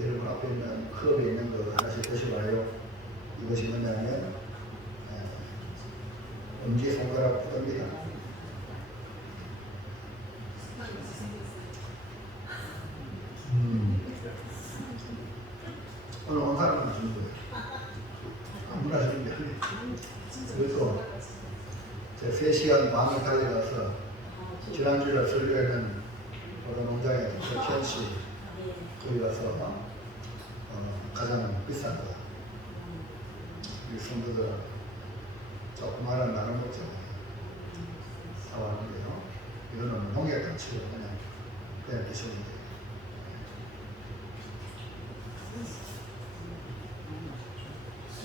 여러분 앞에 있는 컵에 있는 거 하나씩 드셔봐요. 이것이 뭐냐면 엄지손가락 푸드입니다. 오늘 온 사람은 주는 거예요. 아무나 주는 게 아니에요. 그래서 제가 3시간 반을 달려가서 지난주에 설교했는 어떤 농장에 현씨 거기 가서 가장 비싼 거 우리 성도들 조그마한 나눠 먹잖아요. 사왔는데요. 이거는 농약 안 치고 그냥 드시면 돼요.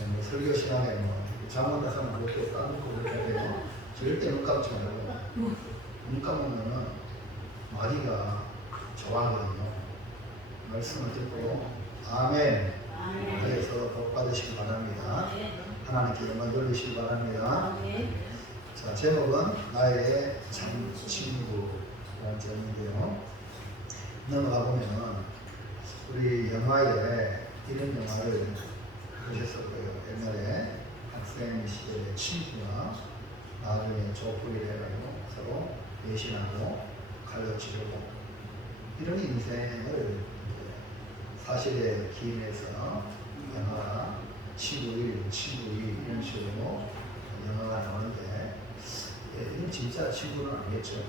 뭐 설교 시간에 잠을 하면 그것도 까먹고 그렇게 돼요. 절대 눈 감지 말고 눈 감으면 마귀가 좋아하거든요. 말씀을 듣고 아멘 그래서 복 받으시기 바랍니다. 하나님께 영광 돌리시기 바랍니다. 자, 제목은 나의 참 친구라는 제목인데요. 넘어가 보면 우리 영화에 이런 영화를 보셨을 거예요. 옛날에 학생 시절에 친구가 나중에 조폭이 돼가지고 서로 배신하고 칼로 치르고 이런 인생을 사실에 기인해서 영화가 친구의 이런 식으로 영화가 나오는데 이건 진짜 친구는 아니겠죠.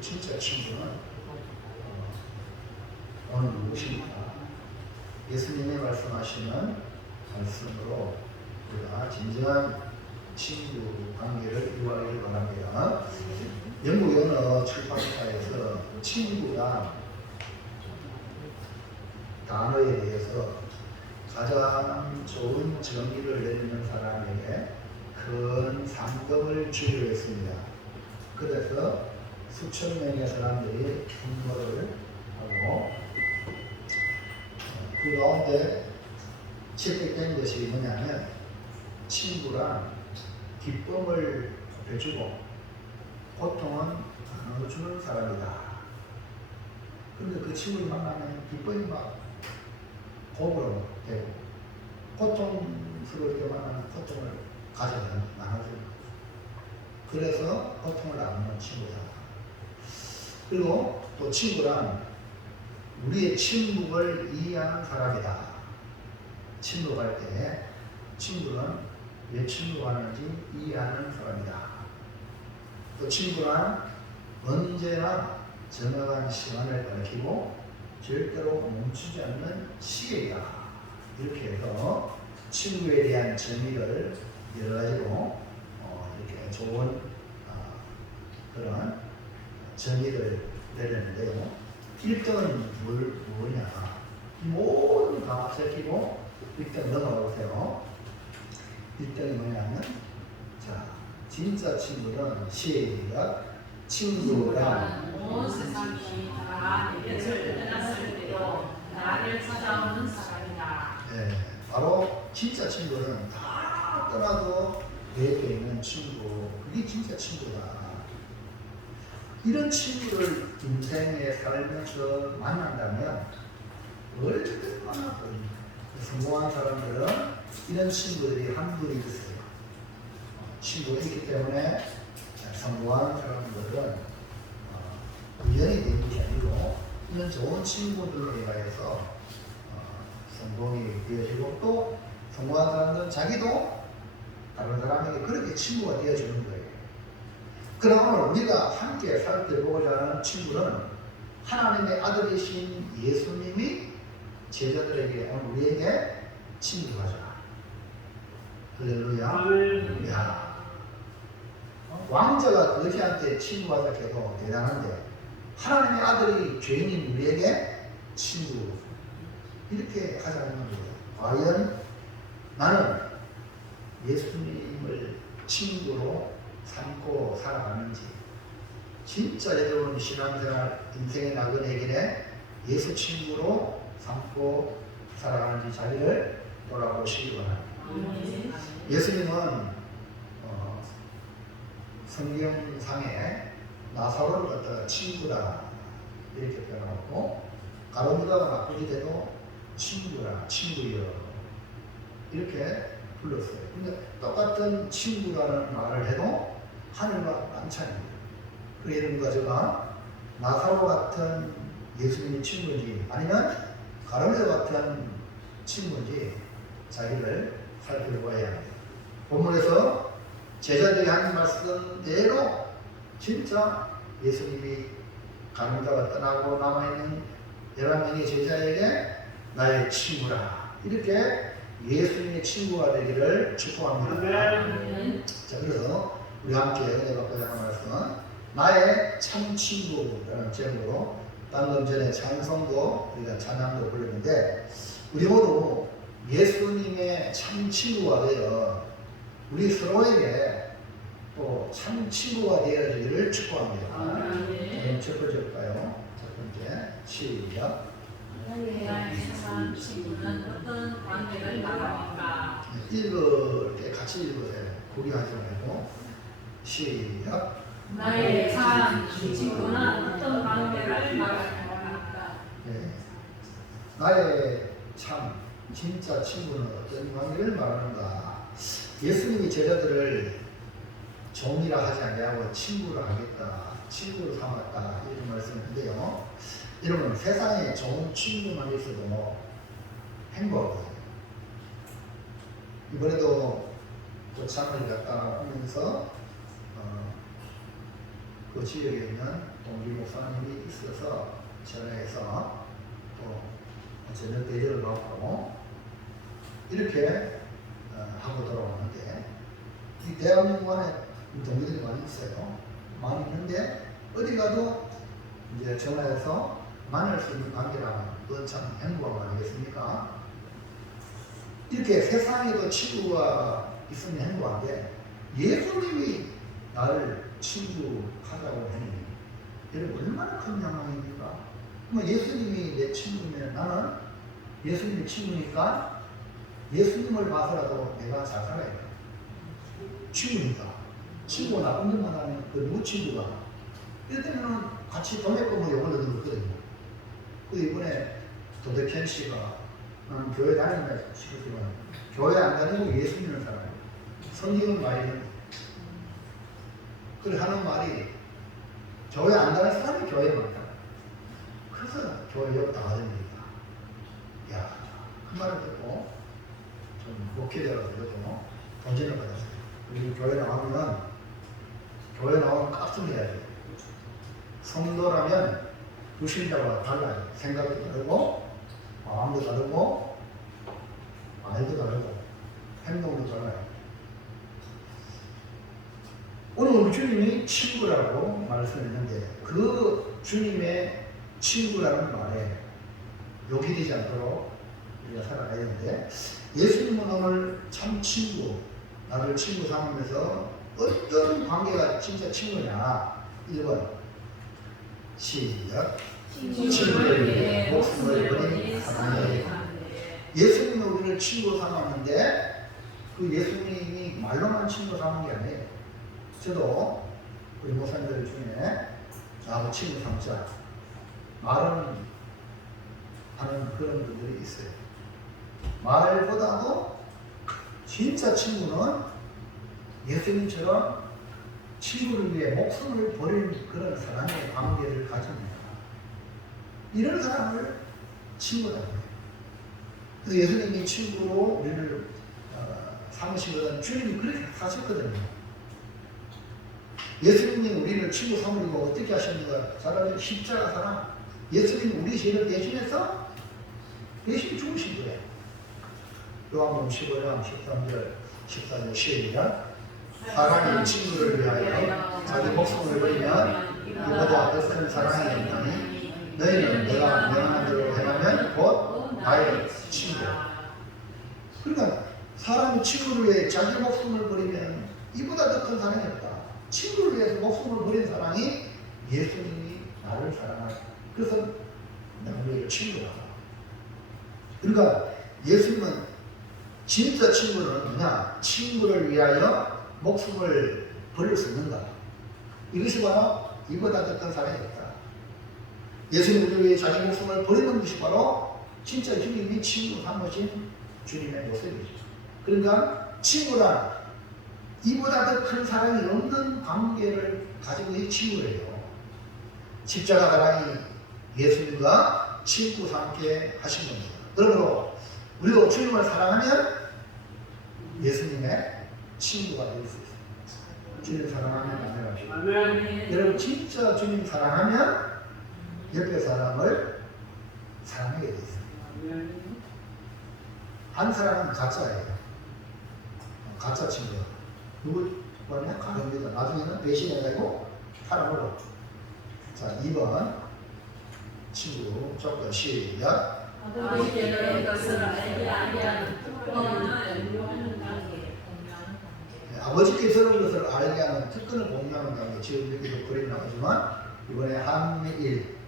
진짜 친구는 오늘 누구십니까? 예수님이 말씀하시는 말씀으로 우리가 진정한 친구 관계를 이루어가길 바랍니다. 영국 언어 출판사에서 친구란 단어에 대해서 가장 좋은 정의를 내리는 사람에게 큰 상금을 주기로 했습니다. 그래서 수천 명의 사람들이 분노를 하고 그 가운데 채택된 것이 뭐냐면 친구란 기쁨을 해주고 고통은 나눠주는 사람이다. 그런데 그 친구를 만나면 기쁨이 막 복으로 되고 고통스러울 때 만나면 고통을 가져다 나눠주는 그래서 고통을 나누는 친구다. 그리고 또 친구란 우리의 침묵을 이해하는 사람이다. 침묵할 때 친구는 왜 침묵하는지 이해하는 사람이다. 또 친구란 언제나 정확한 시간을 밝히고 절대로 멈추지 않는 시계이다. 이렇게 해서 친구에 대한 정의를 여러 가지로 이렇게 좋은 그런 정의를 내렸는데요. 1등은 뭐냐? 모든 다 새끼고 1등 넘어가 보세요. 1등이 뭐냐면 자 진짜 친구는 시작 친구란 온 세상이 다 내게 끝났을 때도 나를 찾아오는 사람이다. 네, 바로 진짜 친구는 다 떠나도 내 옆에 있는 친구 그게 진짜 친구다. 이런 친구를 인생에 살면서 만난다면 얼마나 성공한 사람들은 이런 친구들이 한둘이 있어요. 친구가 있기 때문에 성공한 사람들은 우연히 되는 게 아니고 이런 좋은 친구들로 인하여서 성공이 되어지고 또 성공한 사람들은 자기도 다른 사람에게 그렇게 친구가 되어주는 거예요. 그러면 우리가 함께 살펴보고자 하는 친구는 하나님의 아들이신 예수님이 제자들에게 오늘 우리에게 친구하자. 할렐루야. 왕자가 거지한테 친구하자 해도 대단한데 하나님의 아들이 죄인인 우리에게 친구 이렇게 하자는 거예요. 과연 나는 예수님을 친구로 삼고 살아가는지 진짜 여러분 신앙생활 인생의 나그네 길에 예수 친구로 삼고 살아가는지 자기를 돌아보시기 바랍니다. 예수님은 성경상에 나사로를 갖다가 친구다 이렇게 표현하고 가룟유다가 나쁘게 돼도 친구라, 친구여 이렇게 불렀어요. 근데 똑같은 친구라는 말을 해도 하늘과 만찬입니다. 그 이름 가져가 나사로 같은 예수님의 친구인지 아니면 가룟유 같은 친구인지 자기를 살펴봐야 합니다. 본문에서 제자들이 한 말씀대로 진짜 예수님이 가룟유다가 떠나고 남아있는 11명의 제자에게 나의 친구라 이렇게 예수님의 친구가 되기를 축복합니다. 자, 그래서 우리 함께 은혜 받고자 하는 말씀은 나의 참 친구라는 제목으로 방금 전에 찬송도 우리가 찬양도 불렀는데 우리 모두 예수님의 참 친구가 되어 우리 서로에게 또 참 친구가 되어지기를 축복합니다. 그럼 첫 번째 볼까요? 첫 번째 시작. 나의 참 친구는 어떤 관계를 말합니까? 읽을 때 같이 읽으세요. 고기하지 말고 시작. 나의 참 친구는 어떤 관계를 말합니까? 네. 나의 참 진짜 친구는 어떤 관계를 말하는가? 예수님이 제자들을 종이라 하지 아니하고 친구라 하겠다, 친구로 삼았다 이런 말씀인데요. 여러분 세상에 좋은 친구만 있어도 행복해요. 이번에도 또 장을 갔다 오면서 그 지역에 있는 동기 목사님이 있어서 전화해서 또 저녁 대접을 받고 이렇게 하고 돌아오는데 이 대한민국 안에 동기들이 많이 있어요. 많이 있는데 어디 가도 이제 전화해서 만날 수 있는 관계라면 그건 참 행복한 거 아니겠습니까? 이렇게 세상에도 친구가 있으면 행복한데 예수님이 나를 친구하자고 하니 여러분 얼마나 큰 영광입니까? 그럼 예수님이 내 친구면 나는 예수님이 친구니까 예수님을 봐서라도 내가 잘 살아야 돼. 친구니까. 친구가 나쁜 짓만 하면 그 누구 친구가? 이럴 때는 같이 도매금을 욕을 넣었거든요. 근데 이번에 도대켄 씨가 나는 교회 다닌다 싶었지만 교회 안 다니고 예수 믿는 사람이에요. 성경은 말이는 그래 하는 말이 교회 안 다니는 사람이 교회에 많다. 그래서 교회 욕 당하됩니다. 야, 그 말을 듣고 좀 목회자라서 그래도 도전을 받았어요. 우리 교회 나오면 깍좀 해야지. 성도라면 불신자와 달라요. 생각도 다르고 마음도 다르고 말도 다르고 행동도 달라요. 오늘 우리 주님이 친구라고 말씀했는데 그 주님의 친구라는 말에 욕이 되지 않도록 우리가 살아가야 되는데 예수님은 오늘 참 친구, 나를 친구 삼으면서 어떤 관계가 진짜 친구냐? 1번 시작. 친구를 위해 목숨을 버린 사랑의 예수님은 우리를 친구 삼았는데 그 예수님이 말로만 친구 삼은 게 아니에요. 저도 우리 목사님들 중에 나하고 친구 삼자 말은 하는 그런 분들이 있어요. 말보다도 진짜 친구는 예수님처럼 친구를 위해 목숨을 버리는 그런 사랑의 관계를 가집니다. 이런 사람을 친구라고 해요. 그래서 예수님이 친구로 우리를 삼으시거든 주님이 그렇게 사셨거든요. 예수님이 우리를 친구 삼으려고 어떻게 하셨는가? 사람이 십자가 사람. 예수님이 우리 죄를 대신해서 대신 죽으신 거예요. 요한복음 15장 13절 14절 시작. 사랑이 친구를 위하여 자기 목숨을 버리면 이보다 더 큰 사랑이 없나니 너희는 내가 명하는 대로 행하면 곧 나의 친구야. 그러니까 사람이 친구를 위해 자기 목숨을 버리면 이보다 더 큰 사랑이 없다. 친구를 위해서 목숨을 버린 사랑이 예수님이 나를 사랑하다. 그래서 내가 너희를 친구라. 그러니까 예수님은 진짜 친구는 뭐냐? 친구를 위하여 목숨을 버릴 수 있는가? 이것이 바로 이보다 더 큰 사랑이 없다. 예수님 우리 위해 자기 목숨을 버리는 것이 바로 진짜 주님이 친구 삼으신 주님의 모습이죠. 그러니까 친구란 이보다 더 큰 사랑이 없는 관계를 가지고 있는 친구예요. 십자가 사랑이 예수님과 친구 삼게 하신 겁니다. 그러므로 우리도 주님을 사랑하면 예수님의 친구가 될 수 있어요. 주님 사랑하면 안녕하십시오. 아멘. 여러분 진짜 주님 사랑하면 옆에 사람을 사랑하게 돼 있어요. 한 사람은 가짜예요. 가짜 친구예요. 누구 뭐냐? 가릅니다. 나중에는 배신해가지고 팔아먹어. 자, 2번 친구 조금 시작. 아버지께서 그것을 알게 하는 특권을 공유하는 관계. 아버지께서는 것을 알게 하는 특권을 공유하는 관계. 지금 여기도 그림이 나오지만 이번에 한미일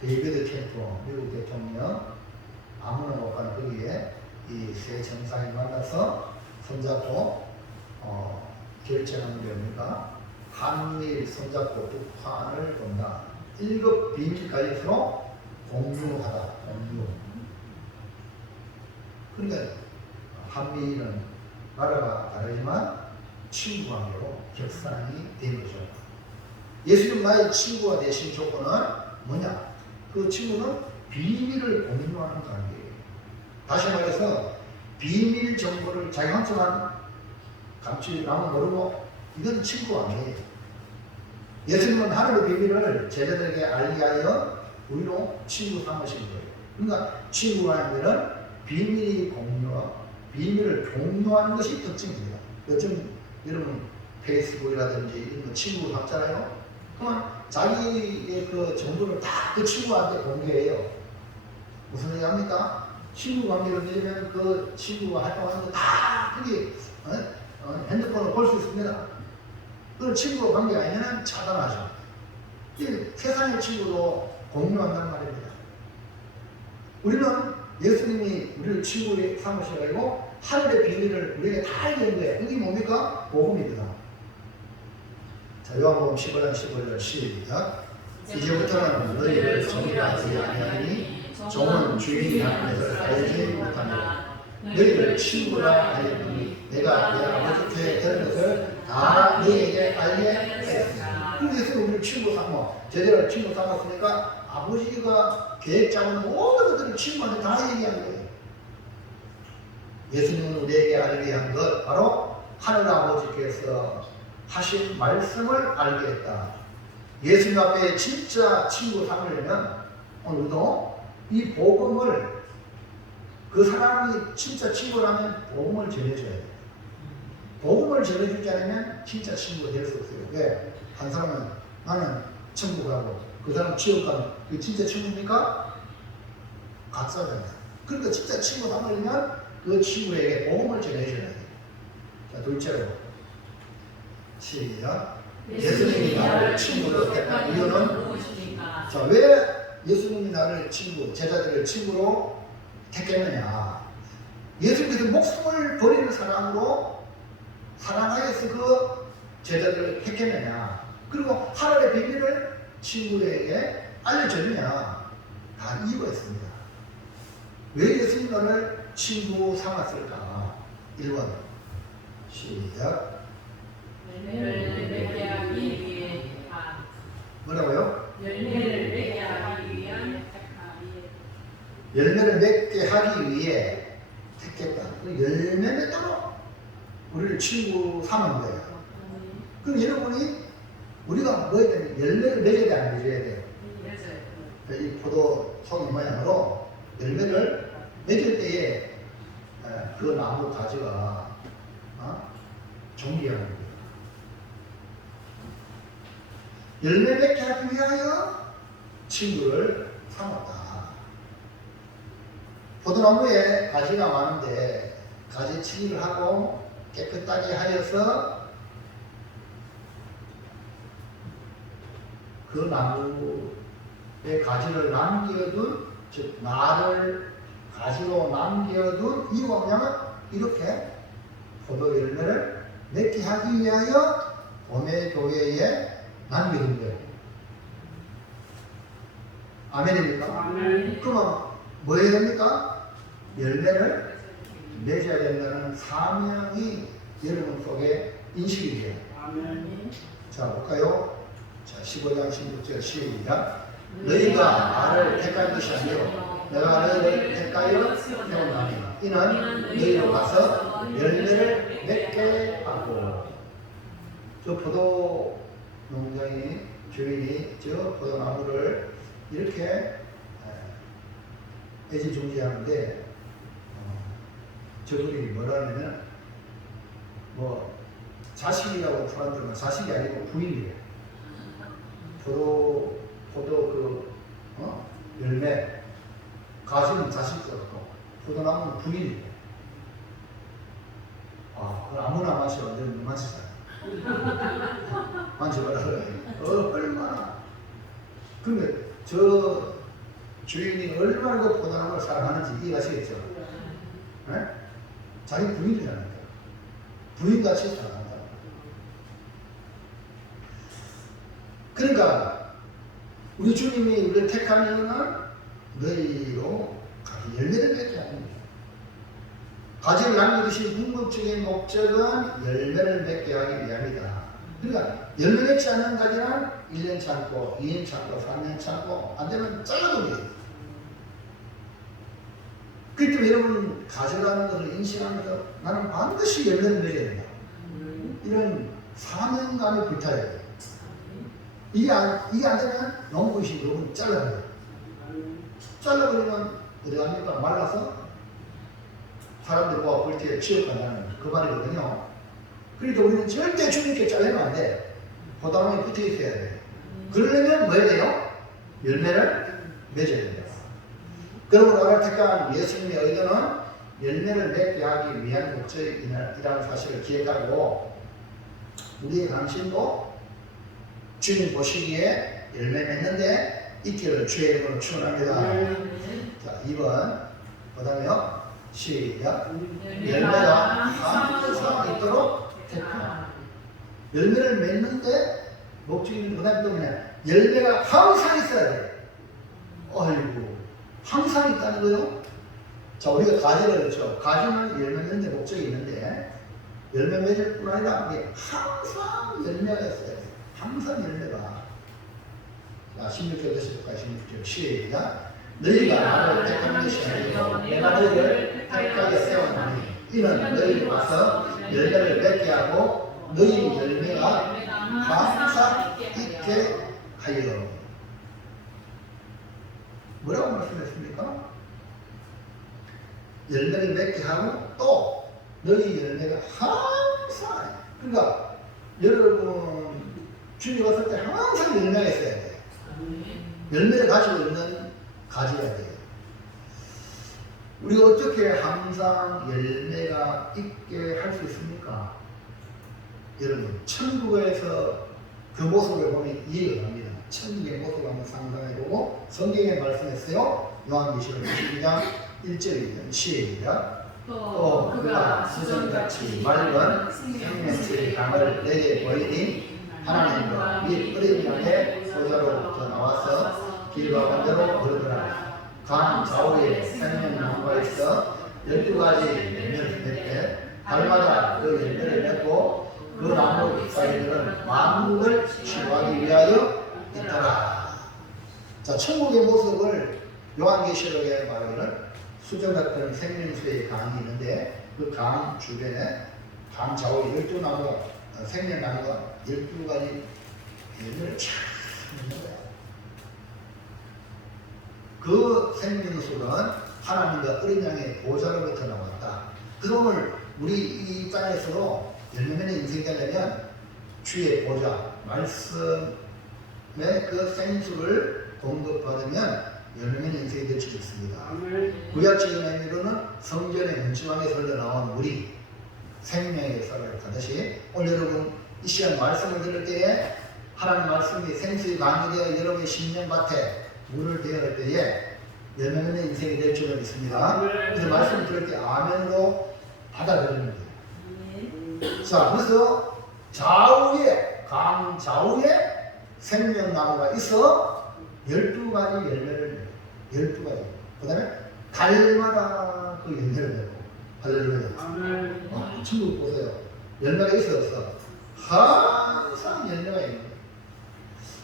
데이비드 캠프 미국 대통령 아무나 못 가는 거기에 이 세 정상이 만나서 손잡고 결정한 게 뭡니까? 한미일 손잡고 북한을 본다. 1급 비밀까지 서로 공유하다. 공유. 그러니까 한미일은 나라가 다르지만 친구 관계로 격상이 된 거죠. 예수님 나의 친구가 되신 조건은 뭐냐? 그 친구는 비밀을 공유하는 관계예요. 다시 말해서 비밀 정보를 자기 혼자만 감추려면 모르고 이건 친구가 아니에요. 예수님은 하늘의 비밀을 제자들에게 알게 하여 우리로 친구 삼으신 거예요. 그러니까 친구가 아니라 비밀을 공유하는 것이 특징입니다. 요즘 여러분 페이스북이라든지 이런 거 친구 삼잖아요. 그러면 자기의 그 정보를 다 그 친구한테 공개해요. 무슨 얘기 합니까? 친구 관계를 맺으면 그 친구가 활동하는 거 다 거기 핸드폰으로 볼 수 있습니다. 그런 친구 관계가 아니면 차단하죠. 세상의 친구도 공유한다는 말입니다. 우리는 예수님이 우리를 친구 삼으셔가지고 하늘의 비밀을 우리에게 다 알게 한 거예요. 그게 뭡니까? 복음입니다. 자, 요한복음 15장 15절 시작. 이제부터는 너희를 종이라지 아니하니 종은 주인이 하는 것을 알지 못하노라. 너희를 친구라 하였으니 내가 내 아버지께 들은 것을 다 너희에게 알게 했습니다. 그래서 우리를 친구 삼어 제대로 친구 삼았으니까 아버지가 계획 짜는 모든 것들을 친구한테 다 얘기하는 거예요. 예수님은 우리에게 알게 한 것 바로 하늘 아버지께서 하신 말씀을 알게 했다. 예수님 앞에 진짜 친구 삼으려면 오늘도 이 복음을 그 사람이 진짜 친구라면 복음을 전해줘야 돼요. 복음을 전해주지 않으면 진짜 친구가 될 수 없어요. 왜? 한 사람은 나는 천국 가고 그 사람 지옥 가면 그게 진짜 친구입니까? 가짜잖아요. 그러니까 진짜 친구 삼으려면 그 친구에게 복음을 전해줘야 돼요. 자, 둘째로 시작. 예수님이 나를 친구로 택한 이유는 무엇입니까? 자, 왜 예수님이 나를 제자들을 친구로 택했느냐? 예수님께서 목숨을 버리는 사랑으로 사랑하여서 그 제자들을 택했느냐? 그리고 하늘의 비밀을 친구에게 알려줬느냐? 다 이유가 있습니다. 왜 예수님 나를 친구 삼았을까? 1번 시작. 열매를 맺게 하기 위해 뭐라고요? 열매를 맺게 하기 위한 열매를 맺게 하기 위해 택했다. 열매 맺도록 우리를 친구 삼은 거예요. 그럼 여러분이 우리가 뭐 해야 되냐? 열매를 맺어야 돼, 안 맺어야 돼요? 이 포도 송이 모양으로 열매를 맺을 때에 그 나무 가지가 존귀하는 거예요. 열매 맺게 하기 위하여 친구를 삼았다. 포도나무에 가지가 많은데 가지치기를 하고 깨끗하게 하여서 그 나무에 가지를 남겨둔, 즉 나를 가지로 남겨둔 이유가 뭐냐면 이렇게 포도 열매를 맺게 하기 위하여 봄의 교회에 남겨둔 거예요. 아멘입니까? 아멘. 그러면 뭐 해야 됩니까? 열매를 맺어야 된다는 사명이 여러분 속에 인식이 돼요. 아멘. 자, 볼까요? 자, 15장 16절 시작. 너희가 나를 택한 것이 아니요 내가 너희를 택하여 세웠나니 이는 너희로 가서 열매를 맺게 하고. 저 포도 농장이 주인이 저 포도나무를 이렇게 애지중지하는데 저분이 뭐라냐면 뭐 자식이라고 사람들은 자식이 아니고 부인이에요. 포도 그 열매 가지는 자식도 없고 포도나무는 부인이에요. 그럼 아무나 마셔. 넌 마시잖아. 만져봐라. 얼마나. 근데 저 주인이 얼마나 그 포도나무를 사랑하는지 이해하시겠죠? 네? 자기 부인이라니까. 부인같이 사랑한다. 그러니까 우리 주님이 우리를 택한 이유는 너희로 가지 열매를 맺게 합니다. 가지를 남겨두신 궁극적인 목적은 열매를 맺게 하기 위함이다. 그러니까 열매 맺지 않는 가지는 1년 참고 2년 참고 3년 참고 안 되면 잘라버려요. 그렇기 때문에 여러분 가져가는 것을 인식하면서 나는 반드시 열매를 맺어야 된다. 이런 사명감이 불타야 돼요. 이게 안 되면 농부이신 여러분 잘라버려요. 잘라버리면 어디 갑니까? 말라서 사람들 모아 볼 때 취업한다는 그 말이거든요. 그러니까 우리는 절대 주님께 잘리면 안 돼. 포도나무에 붙어 있어야 돼. 그러려면 뭐 해야 돼요? 열매를 맺어야 된다. 그러므로 나를 택한 예수님의 의도는 열매를 맺게 하기 위한 목적이라는 사실을 기억하고 우리의 당신도 주님 보시기에 열매 맺는데 있기를 주의 이름으로 축원합니다. 자, 2번 보다면 시작. 열매가 항상 있도록 택하라. 열매를 맺는데 목적이 그다음에 또 뭐냐? 열매가 항상 있어야 돼. 아이고, 항상 있다는 거요? 자, 우리가 가지를 그렇죠. 가지는 열매 맺는 데 목적이 있는데 열매 맺을 뿐 아니라 이게 항상 열매가 있어야 돼. 항상 열매가. 자, 16절 다시 볼까요? 16절 시작. 너희가 나를 택한 것이 아니고 내가 너희를 택하게 세웠나니 이는 너희를 와서 열매를 맺게 하고 너희 열매가 항상 있게 하여. 뭐라고 말씀했습니까? 열매를 맺게 하고 또 너희 열매가 항상. 그러니까 여러분 주님 왔을 때 항상 열매가 있어야 돼요. 열매를 가지고 있는 가져야 돼요. 우리가 어떻게 항상 열매가 있게 할 수 있습니까? 여러분, 천국에서 그 모습을 보면 이해가 갑니다. 천국의 모습을 한번 상상해보고 성경에 말씀했어요. 요한계시록 22장 1절이면 시작. 또 그가 수정같이 맑은 생명수의 강을 내게 보이니 하나님과 및 어린 양의 보좌로부터 나와서 길과 반대로 걸으더라. 강 좌우에 생명나무가 있어 12가지 열매를 맺되 달마다 그 열매를 맺고 그 나무 잎사귀들은 만국을 치유하기 위하여 있더라. 자, 천국의 모습을 요한계시록에 말하기는 수정 같은 생명수의 강이 있는데 그 강 주변에 강 좌우에 12나무가 생명나무가 12가지 열매를 쫙 있는 거예요. 그 생명수는 하나님과 어린 양의 보좌로부터 나왔다. 그러면 우리 이 땅에서 열매 맺는 인생이 되려면 주의 보좌, 말씀의 그 생수를 공급받으면 열매 맺는 인생이 될 수 있습니다. 구약적인 의미로는 성전의 문지방에 흘러나온 물이 생명의 쌀을 가듯이 오늘 여러분 이 시간 말씀을 들을 때에 하나님 말씀이 생수의 강이 되어 여러분의 심령밭에 물을 대할 때에 열매 맺는 인생이 될 줄을 믿습니다. 그래서 말씀을 들을 때 아멘으로 받아들이는 거예요. 자, 그래서 좌우에 강 좌우에 생명나무가 있어 12가지 열매를 내요. 12가지. 그 다음에 달마다 그 열매를 내고. 할렐루야. 친구 보세요. 열매가 있어 없어? 항상 열매가 있는 거예요.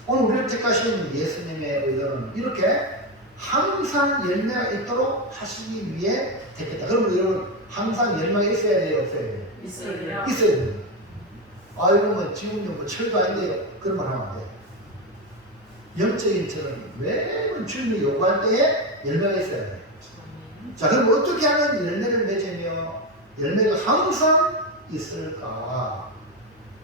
오늘 우리를 택하신 예수님의 의도는 이렇게 항상 열매가 있도록 하시기 위해 택했다. 그러면 여러분 항상 열매가 있어야 돼요? 없어야 돼요? 있어요. 있어야 돼요. 아이고 뭐 지금요 뭐 철도 아닌데요. 그런 말 하면 안 돼요. 영적인 철은 매번 주님이 요구할 때에 열매가 있어야 돼요. 자, 그럼 어떻게 하면 열매를 맺으며 열매가 항상 있을까?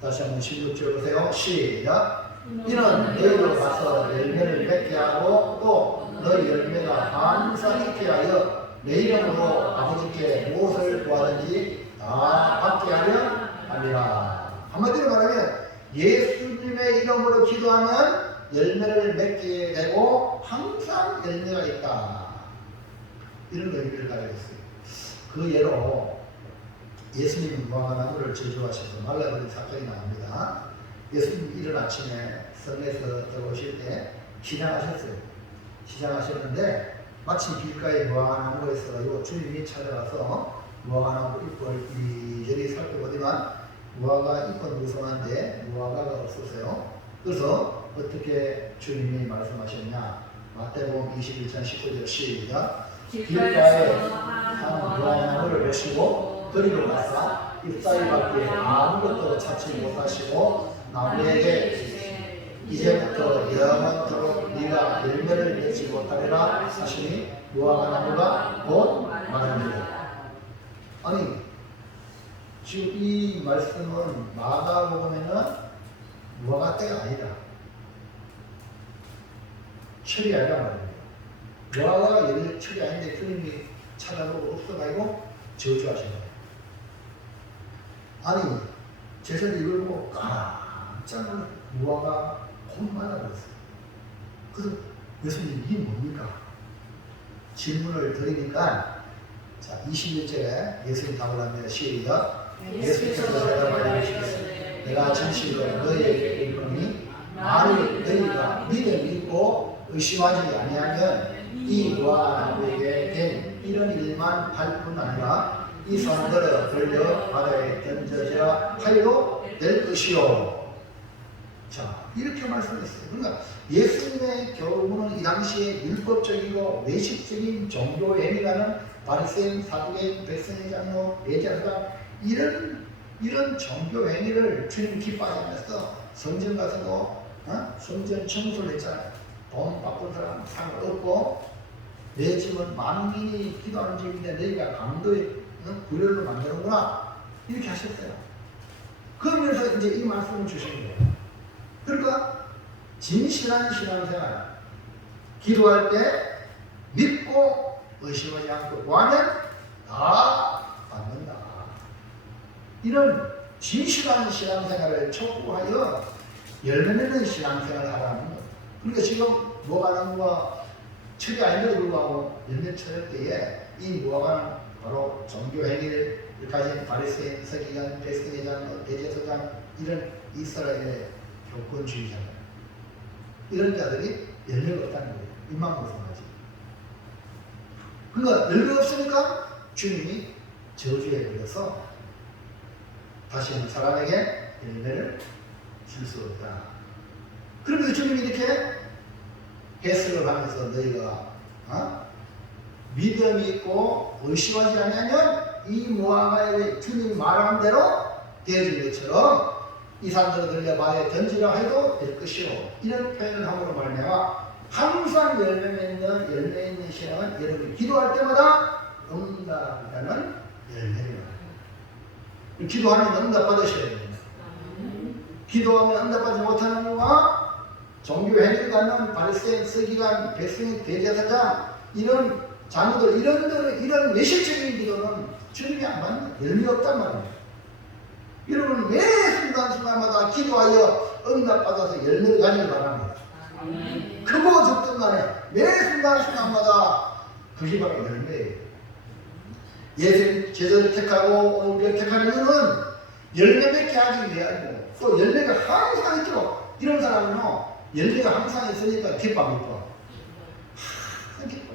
다시 한번 16절 보세요. 시작. 이는 너희로 가서 열매를 맺게 하고 또 너희 열매가 항상 있게 하여 내 이름으로 아버지께 무엇을 구하든지 다 받게 하려 하리라. 한마디로 말하면 예수님의 이름으로 기도하면 열매를 맺게 되고 항상 열매가 있다. 이런 의미를 가지고 있어요. 그 예로 예수님이 무화과나무를 저주하셔서 말라버린 사건이 나옵니다. 예수님이 이른 아침에 성에서 들어오실 때 시장하셨어요. 시장하셨는데 마침 길가에 무화과나무에서 주님이 찾아와서 무화과나무 잎을 이리저리 살펴보지만 무화과 잎은 무성한데 무화과가 없었어요. 그래서 어떻게 주님이 말씀하셨냐? 마태복음 21장 19절 시작. 길가에 한 무화과나무를 보시고 그리로 가서 잎사이밖에 아무것도 찾지 못하시고 나무에게 이제부터 영원토록 네가 열매를 맺지 못하리라 하시니 무화과나무가 곧 말합니다. 아니 지금 이 말씀은 마가복음에는 무화과 때가 아니다. 철이 아니라 말입니다. 무화과가 철이 아닌데 주님이 찾아보고 없어가지고 저주하신 거예요. 아니 제자들이 이걸 보고 깜짝 놀라 무화과 혼마다 그랬어요. 그래서 예수님 이게 뭡니까? 질문을 드리니까 자 21절에 예수님 답을 합니다. 시작. 예수께서 대답하여 이르시되 내가 진실로 너희에게 이르노니 만일 너희가 믿음이 있고 의심하지 아니하면 이 무화과나무에게 된 이런 일만 할 뿐 아니라 이 산들을 들려 바다에 던져지라 하여도 될 것이요. 자, 이렇게 말씀했어요. 그러니까 예수님의 교훈은 이 당시에 율법적이고 외식적인 종교 행위라는 바리새인, 사두개인, 백성의 장로, 예제사장 이런 종교 행위를 주님 기뻐하면서 성전 가서도 성전 청소를 했잖아요. 돈 바쁜 사람 상을 얻고 내 집은 만민이 기도하는 집인데 너희가 강도의 구렬로 만드는구나 이렇게 하셨어요. 그러면서 이제 이 말씀을 주시는 거예요. 그러니까 진실한 신앙생활 기도할 때 믿고 의심하지 않고 구하면 다 받는다. 이런 진실한 신앙생활을 촉구하여 열매 맺는 신앙생활을 하라는 거예요. 그러니까 지금 무화과나무가 철이 아닌데도 불구하고 열매 맺을 때에 이 무화과는 바로 종교행위를 가진 바리새인, 서기관, 백성회장, 대제사장 이런 이스라엘의 교권주의자들 이런 자들이 열매가 없다는 거예요. 입만 무성하지. 그러니까 열매가 없으니까 주님이 저주에 걸려서 다시는 사람에게 열매를 줄 수 없다. 그러면서 주님이 이렇게 해석을 하면서 너희가 믿음이 있고 의심하지 않으면 이 무화과에 주님이 말한 대로 되어진 것처럼 이 산들을 들려 바다에 던지라 해도 될 것이요. 이런 표현을 함으로 말미암아 항상 열매 있는 신앙은 여러분이 기도할 때마다 응답이라는 열매를 기도하면 응답 받으셔야 됩니다. 기도하면 응답받지 못하는 이유가 종교 행위를 갖는 바리새인, 서기관, 백성인, 대제사장 이런 장로들 이런 외식적인 기도는 주님이 안 받는 열매 없단 말입니다. 여러분 매 순간순간마다 기도하여 응답받아서 열매를 가지길 바랍니다. 크고 적든 간에 매 순간순간마다 그게 바로 열매예요. 예수님 제자를 택하고 오늘 우리를 택하는 이유는 열매 맺게 하기 위하고 또 열매가 항상 있도록 이런 사람은요 열매가 항상 있으니까 기뻐 안 기뻐? 항상 기뻐.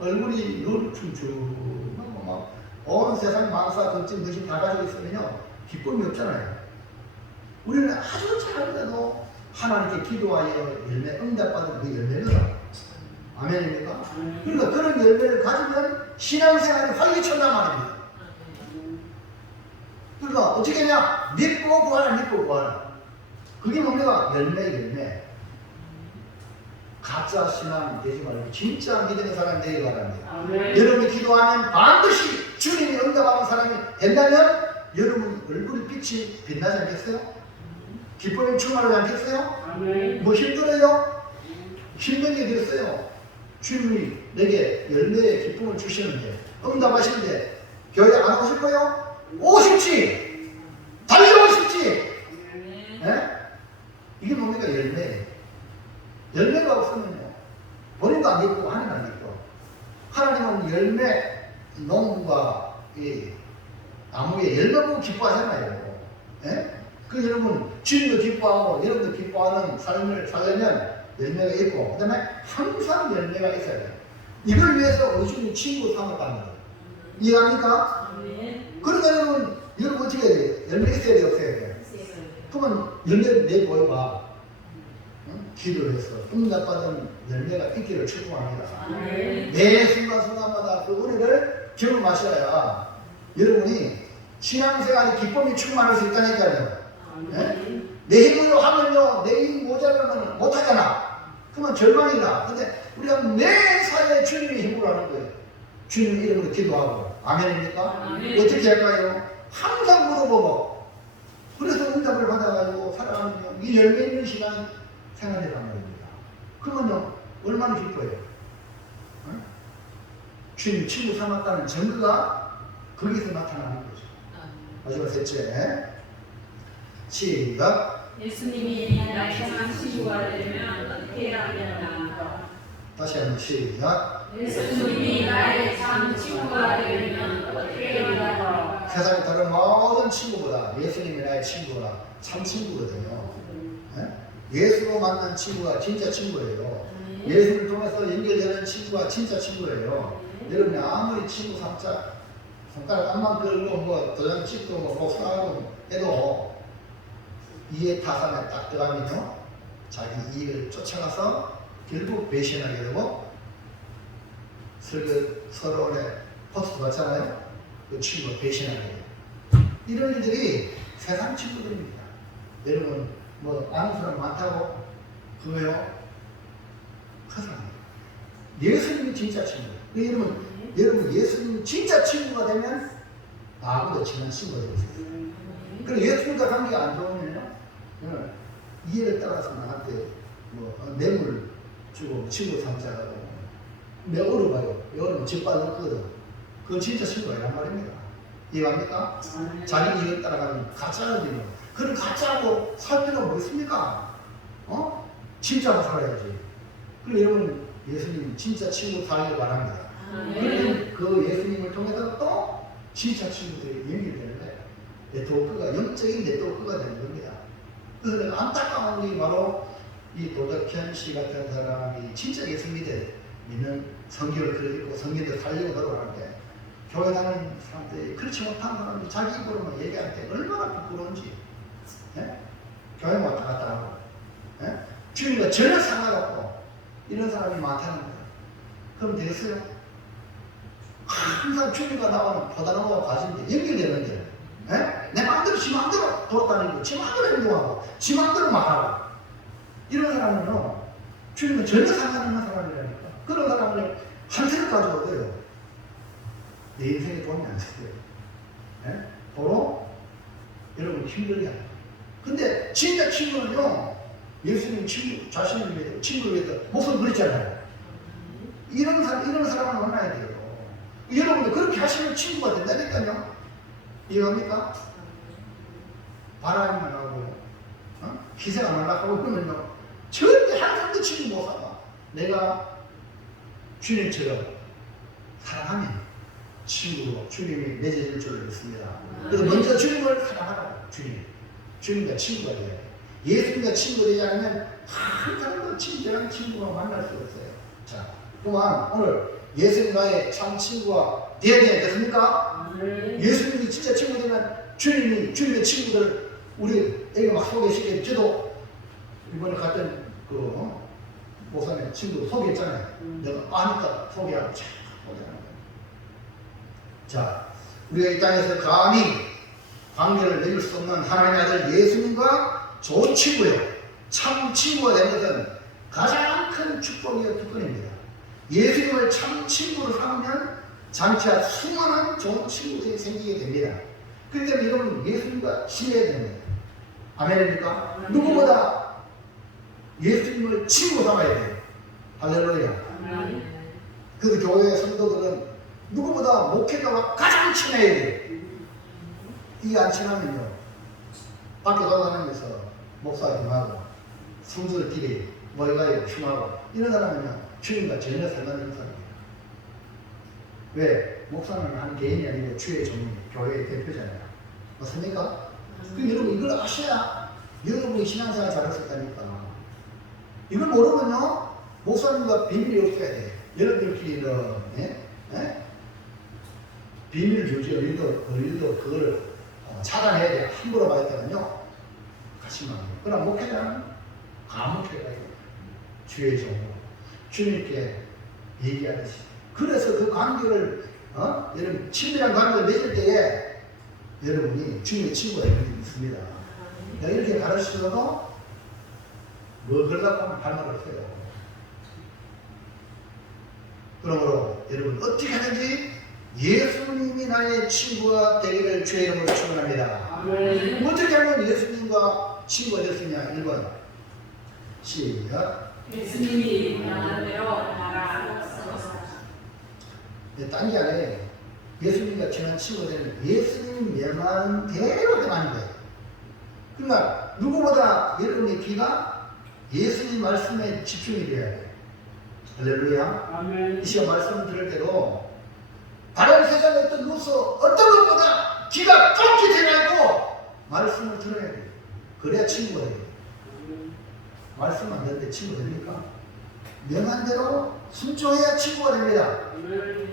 얼굴이 늘 춤춤하고 막 온 세상 만사 걱정 것이 다 가지고 있으면요 기쁨이 없잖아요. 우리는 아주 작은데도 하나님께 기도하여 열매 응답받은 그 열매는 아멘입니까? 그러니까 그런 열매를 가지면 신앙생활이 활기찬단 말입니다. 그러니까 어떻게 하냐? 믿고 구하라, 믿고 구하라. 그게 뭡니까? 열매. 가짜 신앙 되지 말고 진짜 믿음의 사람이 되기 바랍니다. 여러분이 기도하면 반드시 주님이 응답하는 사람이 된다면 여러분 얼굴의 빛이 빛나지 않겠어요? 기쁨이 충만하지 않겠어요? 뭐 힘들어요? 힘든 게 됐어요. 주님이 내게 열매의 기쁨을 주시는데 응답하시는데 교회 안 오실 거요? 오십지! 달려오십지! 네? 이게 뭡니까? 열매가 없으면요 본인도 안 있고 하나님 안 있고 하나님은 열매 농부가 이 나무에 열매 보고 기뻐하잖아요. 예? 그 여러분 주님도 기뻐하고 여러분도 기뻐하는 삶을 살려면 열매가 있고 그 다음에 항상 열매가 있어야 돼요. 이걸 위해서 어르신이 친구 삼았다는 거예요. 이해합니까? 그러면 여러분 어떻게 해야 돼요? 열매 있어야 돼요? 없어야 돼요? 그러면 열매를 내보여봐. 기도를 해서 응답받은 열매가 있기를 축복합니다. 매 순간순간마다 그 은혜를 경험하셔야 여러분이 신앙생활의 기쁨이 충만할 수 있다니까요. 네? 내 힘으로 하면요 내 힘 모자라면 못하잖아. 그러면 절망이다. 근데 우리가 매 사회에 주님의 힘으로 하는 거예요. 주님 이름으로 기도하고 아멘입니까? 어떻게 할까요? 항상 물어보고 그래서 응답을 받아가지고 살아가는 이 열매 있는 시간 생활이란 말입니다. 그러면요 얼마나 기뻐요? 어? 주님 친구 삼았다는 증거가 거기서 나타나는 거죠. 마지막 셋째 시작. 예수님이 나의 참 친구가 되면 어떻게 해야 하겠나? 다시 한번 시작. 예수님이 나의 참 친구가 되면 어떻게 해야 하겠나? 세상의 다른 모든 친구보다 예수님이 나의 친구가 참 친구거든요. 예수로 만난 친구가 진짜 친구예요. 예수를 통해서 연결되는 친구가 진짜 친구예요. 여러분이 아무리 친구 삼자 손가락 안만 끌고 뭐 도장 찍고 뭐 목사하고 해도 이해 타산에 딱 들어가면요 자기 이익을 쫓아가서 결국 배신하게 되고 서로의 포스트 받잖아요. 그 친구가 배신하게 돼요. 이런 일들이 세상 친구들입니다. 여러분 뭐 아는 사람 많다고 그거요? 그 사람이에요. 예수님이 진짜 친구. 여러분 예수님 진짜 친구가 되면 나하고도 친한 친구가 될 수 있어요. 그리고 예수님과 관계가 안 좋으면요 이해를 따라서 나한테 뭐 뇌물 주고 친구 삼자하고 내 어려봐요. 어려면 짓밟았거든. 그건 진짜 친구가 아니란 말입니다. 이해합니까? 자기 이해를 따라가면 가짜거든요. 그럼 가짜하고 살 필요가 뭐 있습니까? 진짜로 살아야지. 그럼 여러분 예수님 진짜 친구 살길 바랍니다. 그 예수님을 통해서 또 진짜 친구들이 연결되는데 네트워크가 영적인 네트워크가 되는 겁니다. 그래서 내가 안타까운 게 바로 이 도덕현 씨 같은 사람이 진짜 예수 믿는 성경을 그려있고 성경을 살려고 들어가는데 교회 다니는 사람들이 그렇지 못한 사람이 자기 입으로만 얘기할 때 얼마나 부끄러운지. 예? 교회 왔다 갔다 하고 예? 주님과 전혀 상관없고 이런 사람이 많다는 거예요. 그럼 되겠어요? 항상 주님과 나와는 포단하고 가진데 연결되는데 예? 내 마음대로 지 마음대로 돌아다니고 지 마음대로 행동하고 지 마음대로 말하고 이런 사람은요 주님과 전혀 상관없는 사람이라니까. 그런 사람을 한태를 가지고 얻어요. 내 인생에 도움이 안 됐어요. 예? 바로 여러분 힘들게 합니다. 근데 진짜 친구는요 예수님 친구 자신을 위해서 친구를 위해서 목숨 버렸잖아요. 이런 사람을 만나야 돼요. 여러분도 그렇게 하시면 친구가 된다니까요. 이해합니까? 바람만 하고 희생 안 하려고 그러면요 절대 한 사람도 친구 못 삼아. 내가 주님처럼 사랑하면 친구로 주님이 맺어질 줄을 믿습니다. 그래서 먼저 주님을 사랑하라. 주님과 친구가 돼야 돼. 예수님과 친구 되지 않으면 한 사람도 진정한 친구가 만날 수 없어요. 자, 그만 오늘 예수님과의 참 친구가 되어야 되겠습니까? 예수님이 진짜 친구 되면 주님의 친구들 우리에게 막 소개시켜. 저도 이번에 갔던 그 목사님 친구 소개했잖아요. 내가 아니까 소개하고 참 소개하는 거예요. 자, 우리가 이 땅에서 감히 관계를 맺을 수 없는 하나님의 아들 예수님과 좋은 친구요, 참 친구가 되는 것은 가장 큰 축복이요 특권입니다. 예수님을 참 친구로 삼으면 장차 수많은 좋은 친구들이 생기게 됩니다. 그렇기 때문에 여러분 예수님과 친해야 됩니다. 아멘입니까? 누구보다 예수님을 친구 삼아야 돼요. 할렐루야. 그 교회 성도들은 누구보다 목회자와 가장 친해야 돼요. 이게 안 친하면요, 밖에 돌아다니면서 목사님하고 순수들끼리 뭐가요 흉하고 이런 사람은요 주님과 전혀 상관없는 사람이에요. 왜? 목사는 한 개인이 아니고 주의 종이 교회의 대표잖아요. 맞습니까? 그 여러분 이걸 아셔야 여러분이 신앙생활 잘할 수 있다니까. 이걸 모르면요 목사님과 비밀이 없어야 돼요. 여러분들끼리 비밀을 주지 우리도 그걸 차단해야 돼요. 함부로 말했다면요 같이 말해요. 그러나 목회자는 감목회가 주의 종으로 주님께 얘기하듯이. 그래서 그 관계를 여러분 친밀한 관계를 맺을 때에 여러분이 주님의 친구가 되는 게 있습니다. 내가 이렇게 가르치셔도 뭐 그러려고 하면 발목을 세요. 그러므로 여러분 어떻게 하든지 예수님이 나의 친구가 되기를 주의 이름으로 축원합니다. 어떻게 하면 예수님과 친구가 될 수 있냐? 1번 시작. 예수님이 명한 대로 나아가소서. 딴 게 아니에요. 예수님과 친한 친구가 되면 예수님이 명한 대로 되는 거예요. 그러니까 누구보다 여러분의 귀가 예수님 말씀에 집중이 되어야 돼요. 할렐루야. 이 시간 말씀 들을 때도 다른 세상에 어떤 것보다 귀가 쫑깃해가지고 말씀을 들어야 돼요. 그래야 친구가 돼요. 말씀 안 듣는데 친구 됩니까? 명한 대로 순종해야 친구가 됩니다.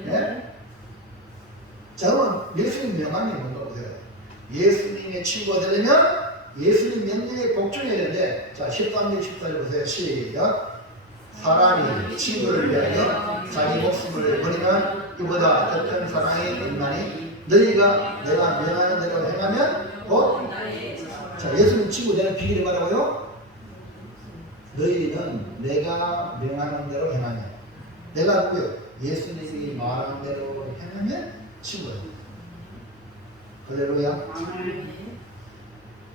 네? 자, 그러면 예수님 명함이 뭔가 보세요. 예수님의 친구가 되려면 예수님 명령에 복종해야 되는데, 자, 13절 14절 보세요. 시작. 사람이 친구를 위하여 자기 목숨을 버리면 이보다 더 큰 사랑이 있나니 너희가 내가 명하는 대로 행하면 곧. 자, 예수님 친구 되는 비결이 뭐라고요? 너희는 내가 명하는 대로 행하면. 내가 누구요? 예수님이 말하는 대로 행하면 친구예요. 할렐루야.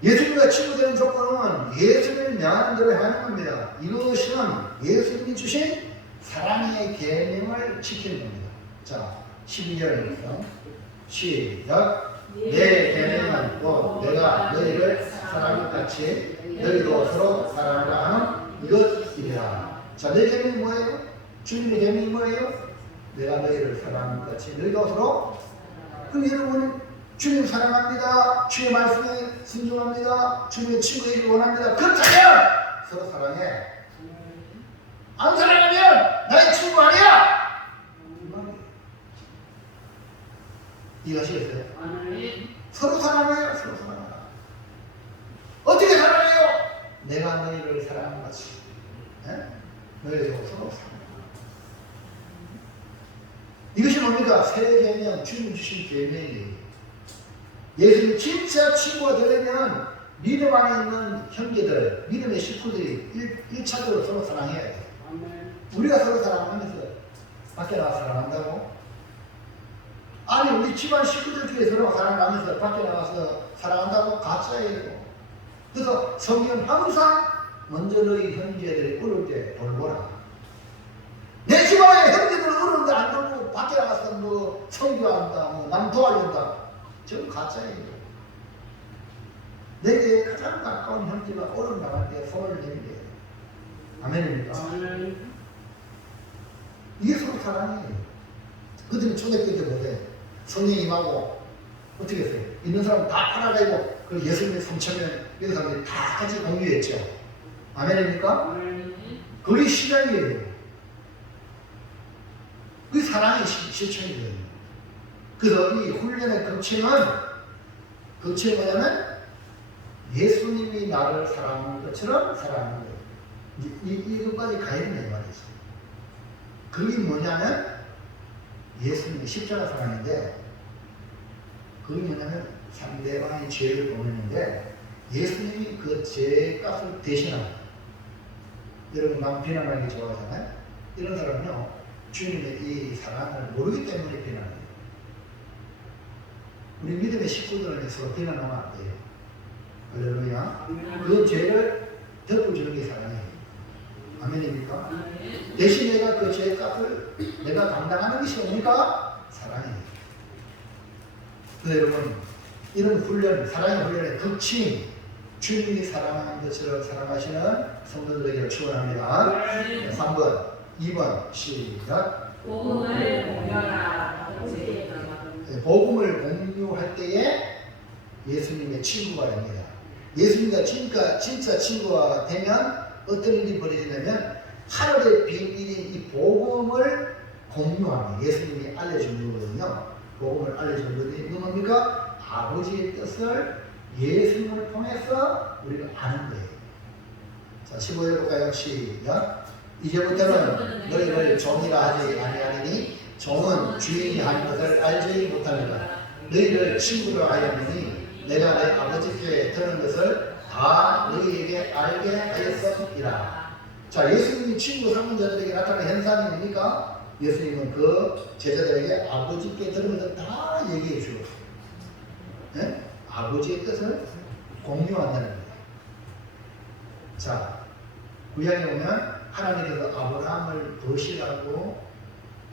예수님과 친구 되는 조건은 예수님이 명하는 대로 행하는 겁니다. 이것은 예수님이 주신 사랑의 계명을 지키는 겁니다. 자, 12절입니다. 시작. 내 계명은 또 내가 너희를 사랑한 같이 너희도 서로 사랑하라 하는 이것이라. 자, 내 계명이 뭐예요? 주님의 계명이 뭐예요? 내가 너희를 사랑한 같이 너희도 서로. 그럼 여러분 주님 사랑합니다. 주의 말씀에 순종합니다. 주님의 친구 되기를 원합니다. 그렇다면 서로 사랑해. 안 사랑하면 나의 친구 아니야. 이해하시겠어요? 서로 사랑해요. 서로 사랑해요. 어떻게 사랑해요? 내가 너희를 사랑한 같이. 네? 너희도 서로 사랑해. 이것이 뭡니까? 새 계명, 주님 주신 계명이에요. 예수님 진짜 친구가 되려면 믿음 안에 있는 형제들, 믿음의 식구들이 1차적으로 서로 사랑해야 돼요. 우리가 서로 사랑하면서 밖에 나가서 사랑한다고? 아니, 우리 집안 식구들끼리 서로 사랑하면서 밖에 나가서 사랑한다고? 가짜예요. 그래서 성경 항상 먼저 너희 형제들이 어려울 때 돌보라. 내 집안에 형제들 어려운데 안 돌고 밖에 나가서 뭐 성교한다, 뭐 남 도와준다. 저는 가짜예요. 내게 가장 가까운 형제가 어려움 당할 때 손을 내밀어야 돼요. 아멘입니까? 이게 서로 사랑이에요. 그들이 초대교 때 보세요. 성령 임하고 어떻게 했어요? 있는 사람 다 팔아가지고 그 예수님의 3,000명 믿는 사람들이 다 같이 공유했죠. 아멘입니까? 아멘. 그게 시작이에요. 그게 사랑의 실천이거든요. 그래서 이 훈련의 극치는 뭐냐면 예수님이 나를 사랑하는 것처럼 사랑하는 거예요. 이것까지 가야 된다는 말이죠. 그게 뭐냐면 예수님의 십자가 사랑인데, 그게 뭐냐면 상대방의 죄를 보내는데 예수님이 그 죄값을 대신하는, 여러분 남 비난하는 게 좋아하잖아요. 이런 사람은요 주님의 이 사랑을 모르기 때문에 비난해요. 우리 믿음의 식구들은 서로 비난하면 안 돼요. 할렐루야. 그 죄를 덮어주는 게 사랑이에요. 아멘입니까? 대신 내가 그 죄의 값을 내가 감당하는 것이 뭡니까? 사랑이에요. 그래서 여러분, 이런 훈련, 사랑의 훈련의 극치, 주님이 사랑하는 것처럼 사랑하시는 성도들에게 축원합니다. 3번, 2번 시작. 복음을 공유하라. 복음을 공유할 때에 예수님의 친구가 됩니다. 예수님과 진짜 친구가 되면 어떤 일이 벌어지냐면 하늘의 비밀이 이 복음을 공유하는, 예수님이 알려준 거거든요. 복음을 알려준 것이 뭡니까? 아버지의 뜻을 예수님을 통해서 우리가 아는 거예요. 자, 15절 볼까요? 시작. 이제부터는 너희를 종이라 하지 아니하리니 종은 주인이 하는 것을 알지 못하느라 너희를 친구로 하였느니 내가 내 아버지께 들은 것을 다 너희에게 알게 하였음이라. 자, 예수님이 친구 삼는 자들에게 나타난 현상이 뭡니까? 예수님은 그 제자들에게 아버지께 들은 것을 다 얘기해 주고, 네? 아버지의 뜻을 공유한다는 거예요. 자, 구약에 보면 하나님께서 아브라함을 벗이라고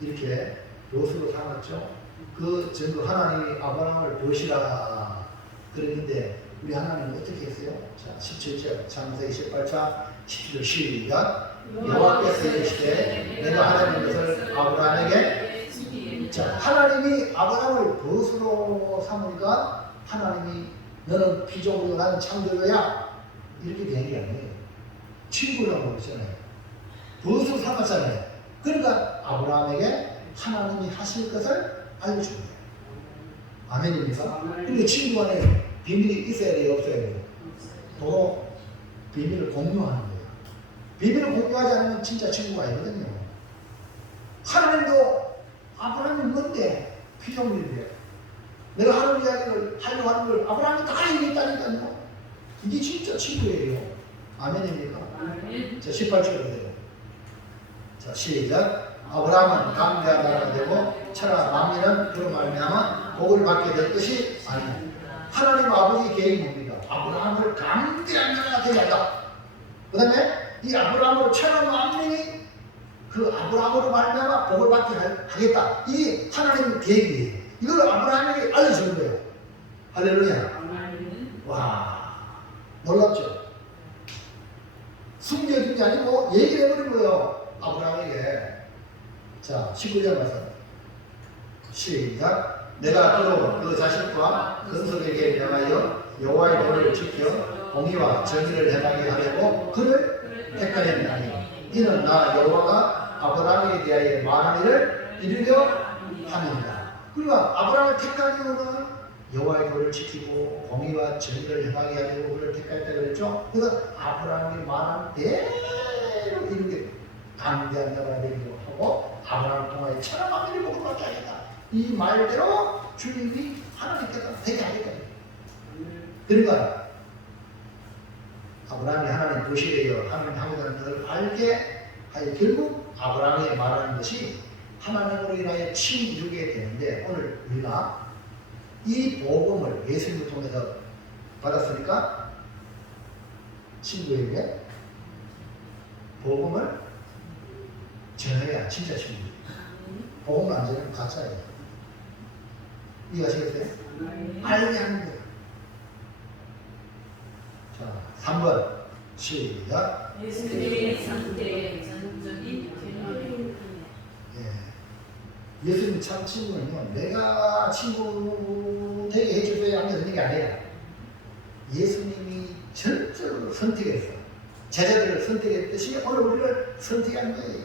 이렇게 롯으로 삼았죠. 그 전부 하나님이 아브라함을 벗이라 그랬는데 우리 하나님은 어떻게 했어요? 자, 17절 창세기 18장 17절 시작. 여호와께서 이르시되 내가 하나님 것을 아브라함에게, 자, 하나님이 아브라함을 벗으로 삼으니까 하나님이 너는 피조물이고 나는 창조자야 이렇게 된 게 아니에요. 친구라고 그러잖아요. 벗으로 삼았잖아요. 그러니까 아브라함에게 하나님이 하실 것을 알려준 거예요. 아멘입니까? 근데 친구 안에 비밀이 있어야 돼요, 없어야 돼요? 또 비밀을 공유하는 거예요. 비밀을 공유하지 않으면 진짜 친구가 아니거든요. 하나님도 아브라함이 뭔데? 피조물인데 내가 하는 이야기를 하려고 하는 걸 아브라함이 다 얘기했다니까요. 이게 진짜 친구예요. 아멘입니까? 아멘. 자, 18절 보세요. 자, 시작. 아브라함은 강대한 나라가 되고 천하 만민은 그로 말미암아 복을 받게 될 것이 아니라. 하나님 아버지 계획이 뭡니까? 아브라함을 강대한 나라가 되게 한다. 그 다음에 이 아브라함으로 천하 만민이 그 아브라함으로 말미암아 복을 받게 하겠다. 이게 하나님 계획이에요. 이걸 아브라함에게 알려주는 거예요. 할렐루야. 와, 놀랍죠? 숨겨준 게 아니고 얘기를 해버린 거예요. 아브라함에게. 자, 19절 말씀 시작. 내가 그로 그 자식과 근속에게 명하여 여호와의 도를 지켜 공의와 정의를 행하게 하려고 그를 택하였나니 이는 나 여호와가 아브라함에 대하여 말한 일을 이루려 함이니라. 그러니까 아브라함을 택한 이유는 여호와의 도를 지키고 공의와 정의를 행하게 하려고 그를 택하였다 그랬죠. 그래서 아브라함이 말한 대로 이렇게 강대한 나라가 되기도 하고 아브라함을 통하여 천하 만민이 복을 받게 하겠다. 이 말대로 주님이 하나님께서 되게 하겠다. 그러니까 아브라함이 하나님 도시래요. 하나님 하고자는 것을 알게 하여 결국 아브라함이 말하는 것이 하나님으로 인하여 친유게 되는데, 오늘 우리가 이 복음을 예수님을 통해서 받았으니까 친구에게 복음을 전해야 진짜 친구예요. 복음을 안 전하면 가짜예요. 이해하시겠어요? 알게 하는 거예요. 자, 3번 시작. 예수님의 상태의 전적인 변화를. 예. 예수님 참 친구는요, 내가 친구 되게 해주세요 하면서 되는 게 아니라 예수님이 선택했어. 제자들을 선택했듯이 오늘 우리를 선택한 거예요.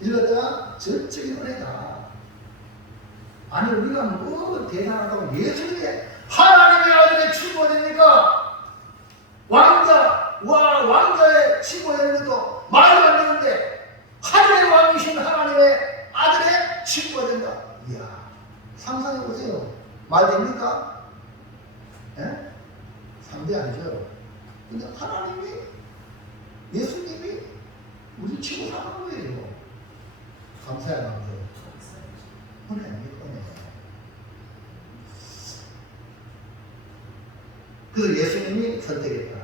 이러다가 전적인 은혜다. 아니 우리가 뭐 대단하다고 예수님의 하나님의 아들의 친구가 됩니까? 왕자의 친구가 되는 것도 말도 안 되는데 하늘의 왕이신 하나님의 아들의 친구가 된다. 이야, 상상해 보세요. 말 됩니까? 예? 상대 아니죠. 근데 하나님이, 예수님이 우리 친구 사는 거예요. 감사해야 합니다. 은혜 아닙니까? 은혜. 그래서 예수님이 선택했다.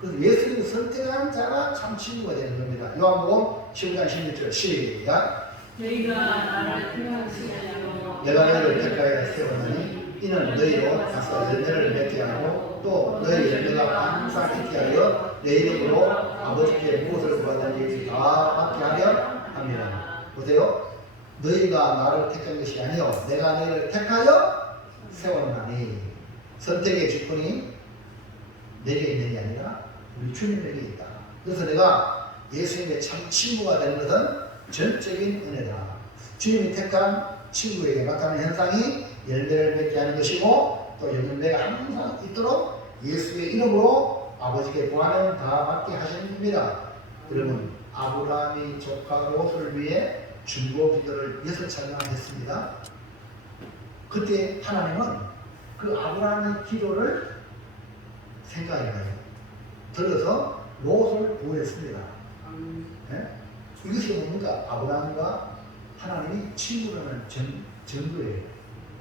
그래서 예수님이 선택한 자가 참 친구가 되는 겁니다. 요한복음 15장 16절 시작. 너희가 나를 택하시려고 내가 너희를 택하여 세웠느니 이는 너희로 가서 열매를 맺게 하고 또 너희 열매가 항상 있게 하여 내 이름으로 아버지께 무엇을 구하든지 다 받게 하려 합니다. 보세요. 너희가 나를 택한 것이 아니요 내가 너희를 택하여 세웠나니. 선택의 주권이 내게 있는 게 아니라 우리 주님에게 있다. 그래서 내가 예수님의 참 친구가 되는 것은 전적인 은혜다. 주님이 택한 친구에게 나타나는 현상이 열매를 맺게 하는 것이고 또 열매가 항상 있도록 예수의 이름으로 아버지께 구하면 다 받게 하시는 겁니다. 여러분, 아브라함이 조카 롯을 위해 중보 기도를 6차례나 했습니다. 그때 하나님은 그 아브라함의 기도를 생각해봐요. 들어서 롯을 구했습니다. 네? 이것이 뭡니까? 아브라함과 하나님이 친구라는 증거예요.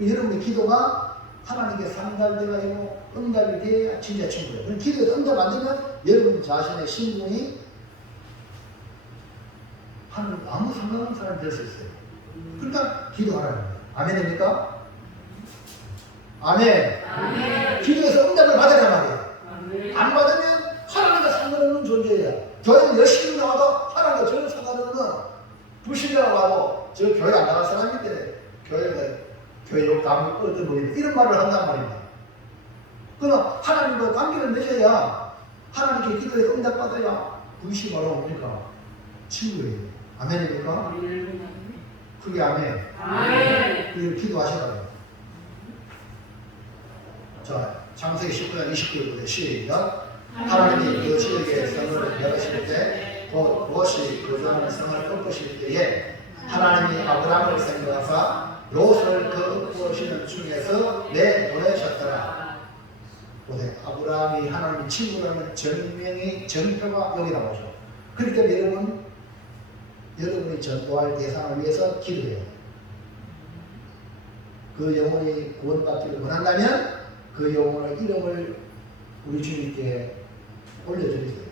여러분의 기도가 하나님께 상달돼가지고 응답이 돼야 진짜 친구예요. 그럼 기도에서 응답 안 되면 여러분 자신의 신분이 하나님 아무 상관없는 사람이 될 수 있어요. 그러니까 기도하라는 거예요. 아멘입니까? 아멘. 아멘. 기도에서 응답을 받으란 말이에요. 아멘. 안 받으면 하나님과 상관없는 존재예요. 교회 열심히 나와도 하나님과 전혀 상관없는 불신자가 와도 저 교회 안 나갈 사람인데 교회 욕 다음에 얻어버리는 이런 말을 한단 말입니다. 그러나 하나님과 관계를 맺어야 하나님께 기도해서 응답받아야 그것이 바로 뭡니까? 친구예요. 아멘입니까? 그게 아멘. 아멘. 그걸 기도하시라고요. 자, 창세기 19장 29절부터 시작. 하나님이 그 지역에 성을 내으실 때 곧 롯이 거주하는 성을 꺾으실 때에 하나님이 아브라함을 생각하사 롯을 그 꺾으시는 중에서 내보내셨더라. 보세요. 아브라함이 하나님의 친구라는 정명의 정표가 여기 나오죠. 그렇기 때문에 여러분이 전도할 대상을 위해서 기도해요. 그 영혼이 구원받기를 원한다면 그 영혼의 이름을 우리 주님께 올려드리세요.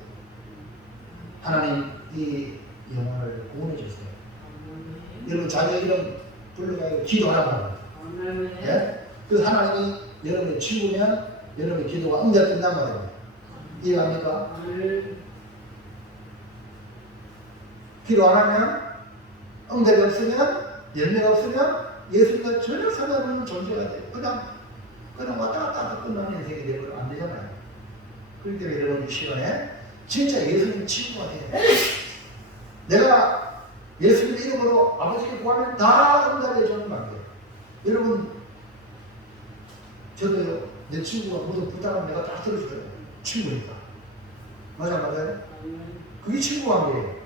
하나님 이 영혼을 구원해 주세요. 여러분 자기 이름 불러가지고 기도하라고. 예? 그 하나님이 여러분의 친구면 여러분의 기도가 응답된단 말이에요. 이해합니까? 기도 안 하면 응답이 없으면 열매가 없으면 예수님과 전혀 상관없는 존재가 돼요. 그냥 왔다 갔다 끝나는 인생이 되면 안 되잖아요. 그렇기 때문에 여러분 이 시간에 진짜 예수님 친구가 돼요. 내가 예수님 이름으로 아버지께 구하면 다 응답해 주는 관계. 여러분 저도요 내 친구가 모두 부탁하면 내가 다 들어주더라고요. 친구니까. 맞아요? 그게 친구 관계예요.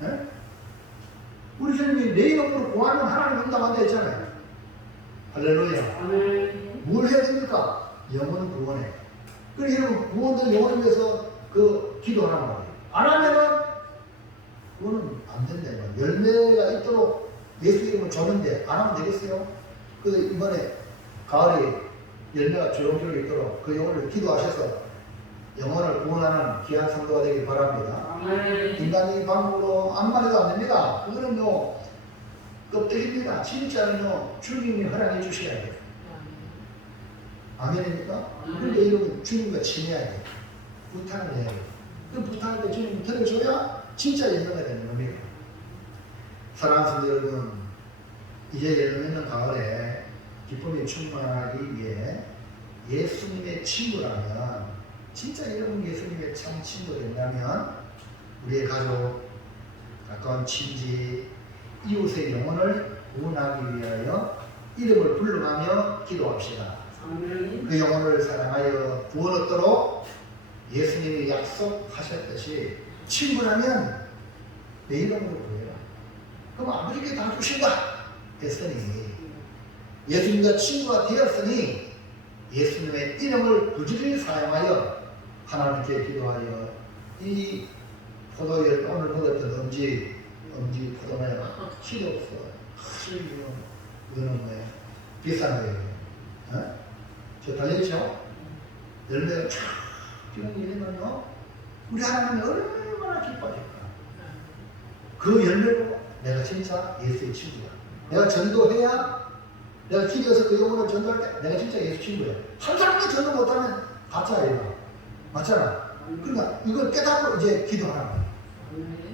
네? 우리 주님이 내 이름으로 구하면 하나님 응답한다 했잖아요. 할렐루야. 뭘 해야 됩니까? 영혼 구원해. 그래서 여러분 구원된 영혼을 위해서 그 기도하는 거예요. 안 하면은 그거는 안 된다. 열매가 있도록 예수 이름을 줬는데 안 하면 되겠어요? 그래서 이번에 가을에 열매가 조용조용 있도록 그 영혼을 기도하셔서 영혼을 구원하는 귀한 성도가 되길 바랍니다. 인간적인 방법으로 아무만 해도 안 됩니다. 그거는요 껍데기입니다. 진짜는요 주님이 허락해 주셔야 돼요. 아멘입니까? 그런데 여러분 주님과 친해야 돼요. 부탁을 해야 돼요. 그 부탁할 때 주님이 들어줘야 진짜 열매가 되는 겁니다. 사랑하는 성도 여러분, 이제 열매 있는 가을에 기쁨이 충만하기 위해 예수님의 친구라면 진짜 여러분 예수님의 참 친구 된다면 우리의 가족, 가까운 친지, 이웃의 영혼을 구원하기 위하여 이름을 불러가며 기도합시다. 그 영혼을 사랑하여 구원 얻도록 예수님이 약속하셨듯이 친구라면 내 이름으로 구해라. 그럼 아버지께 다 주신다 했으니 예수님과 친구가 되었으니 예수님의 이름을 부지런히 사용하여 하나님께 기도하여 이 포도열 오늘 먹었던 엄지 포도나무가 필요 없어. 이거는 뭐예요? 비싼 거예요. 어? 저 달렸죠? 열매가 쫙 피는 게 있으면요 우리 하나님이 얼마나 기뻐질까. 그 열매로 내가 진짜 예수의 친구야. 내가 전도해야 내가 기도해서 그 영혼을 전도할 때 내가 진짜 예수 친구야. 한 사람도 전도 못하면 가짜예요. 맞잖아. 그러니까 이걸 깨닫고 이제 기도하는 거야.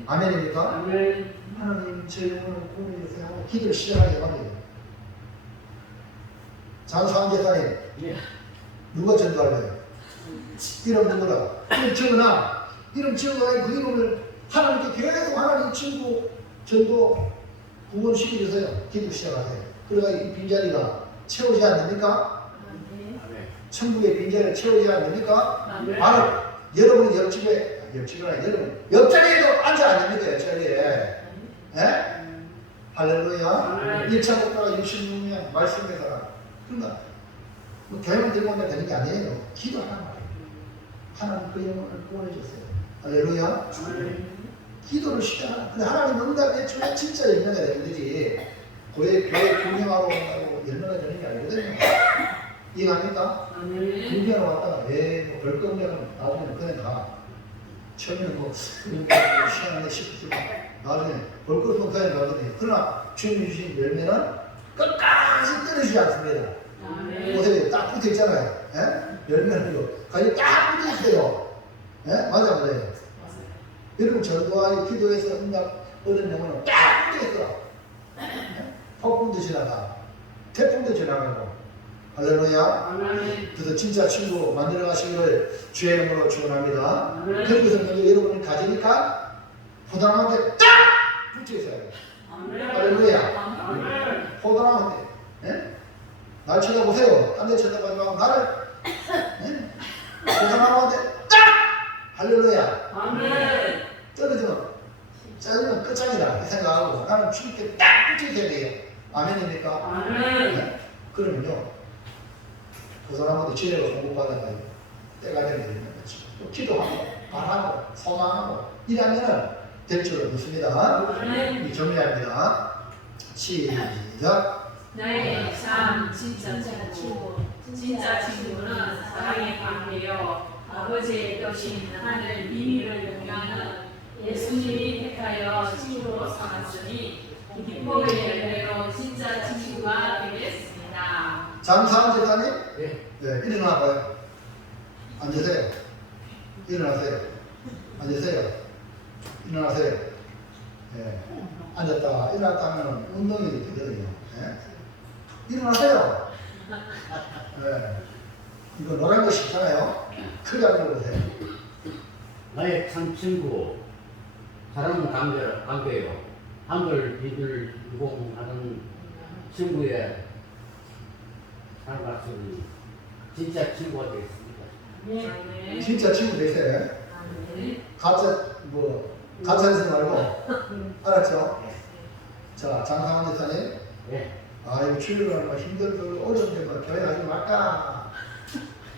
아멘입니까? 아멘. 하나님 제 영혼을 구원해 주세요 하고 기도를 시작하게 말이에요. 장사한제사님 누가 전도할래요? 이름 누구라? 이름 적어놔. 이름 적어놔. 그 이름을 하나님께 계속 하나님 친구 전도 구원시켜 주세요. 기도 시작하세요. 그러니까 이 빈자리가 채우지 않습니까? 천국의 빈자리를 채우지 않습니까? 바로 여러분이 옆집이나 여러분 옆자리에도 앉아 않습니까? 옆자리에. 예? 할렐루야. 1차 목표가 66명 말씀의 사람. 그러니까 뭐 교회만 들고 오면 되는 게 아니에요. 기도하란 말이에요. 하나님 그 영혼을 구원해 주세요. 할렐루야. 기도를 시작하라. 근데 하나님 응답에 줘야 진짜 열매가 되는 거지. 교회 구경하고 열매가 되는 게 아니거든요. 이해갑니까? 구경하러 왔다가 뭐 별거 없냐면 나중에 그냥 가. 처음에는 뭐 시원하네 싶지만 나중에 별거 없으면 그냥 가거든요. 그러나 주님이 주신 열매는 끝까지 떨어지지 않습니다. 보세요. 딱 붙어 있잖아요. 예? 열매는요. 가지 딱 붙어 있어요. 예? 맞아요. 여러분 전도하여 기도해서 응답 얻은 영혼은 딱 붙어 있어. 폭풍도 지나가. 태풍도 지나가고. 할렐루야. 그래서 진짜 친구 만들어 가시기를 주의 이름으로 축원합니다. 그리고서 먼저 여러분이 가지니까 포도나무한테 딱 붙어 있어야 돼요. 할렐루야. 포도나무한테. 예? 날 쳐다보세요. 딴 데 쳐다보지 말고 나를. 예? 포도나무한테 딱! 할렐루야. 떨어지면 짜증은 끝장이다 이 생각하고 나는 주님께 딱 붙어 있어야 돼요. 아멘입니까? 네? 그러면요 포도나무도 지혜로 공부받아가지고 때가 되면 되는 거죠. 또 기도하고 말하고 소망하고 이러면은 될 줄 믿습니다. 정리합니다. 시작. 나의 참 진짜 친구는 사랑의 관계요 아버지의 뜻인 하늘 비밀을 영위하는 예수님이 택하여 친구로 삼았으니 기쁨의 열매로 진짜 친구가 되겠습니다. 장사한 제사님? 네, 일어나봐요. 앉으세요. 일어나세요. 앉으세요. 일어나세요. 네. 앉았다 일어났다 하면 운동이 되거든요. 네. 일어나세요. 네. 이거 노란 거 쉽잖아요. 크게 한번 보세요. 나의 참 친구, 사랑은 관계요. 한글 비글 유공하는 친구의 살았으니 진짜 친구가 되겠습니다. 진짜 친구 되세요. 가짜 하지 말고. 알았죠? 자, 장상환 대사님. 네. 아, 이거 출근하는 거 힘들고 어려운데 뭐 교회 하지 말까?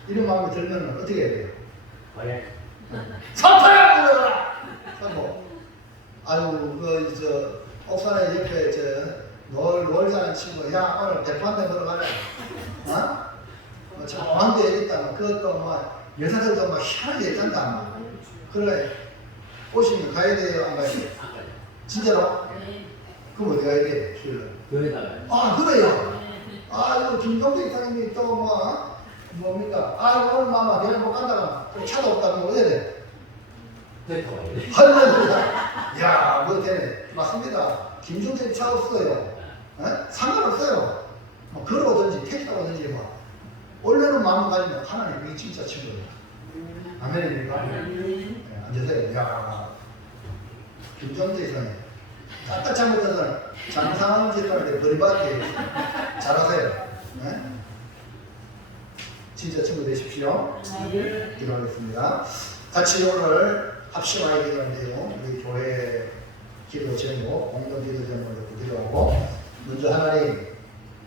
이런 마음이 들면 어떻게 해야 돼요? 네. 사파야 불러라! 하고, 아유, 옥산에 옆에 놀 사는 친구, 야, 오늘 대판대 보러 가자. 어? 조한데 있다. 그것도 막, 여사들도 막 희한하게 있단다. 그래. 오시면 가야 돼요? 안 가야 돼요? 진짜로? 그럼 어디 가야 돼? 교회다가. 아, 그래요? 아유, 김동대 사장님이 또 뭡니까? 아유, 오늘 마마 그냥 못 간다가 차도 없다고 어디야 돼? 할렐루야. 야, 뭐 되네. 맞습니다. 김종대 차 없어요. 상관없어요. 뭐 걸어오든지 택시 타고 오든지 뭐. 원래는 마음 가지면 하나님이 진짜 친구예요. 아멘입니까? 네, 앉으세요. 야, 김정재 이사님. 딱 잘못해서 장상한 짓하는데 버리받게 잘하세요. 네? 진짜 친구 되십시오. 기도하겠습니다. 같이 오늘 합심하게 기도하는데요. 우리 교회 기도 제목, 공동 기도 제목을 기도하고, 먼저 하나님,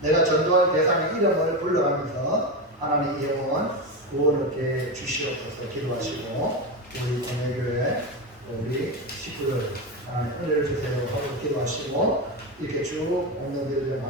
내가 전도할 대상의 이름을 불러가면서 하나님 이 영혼 구원 얻게 주시옵소서 기도하시고, 우리 공회교회 우리 식구들 하나님 은혜를 주세요 하고 기도하시고, 이렇게 쭉 공동 기도 제목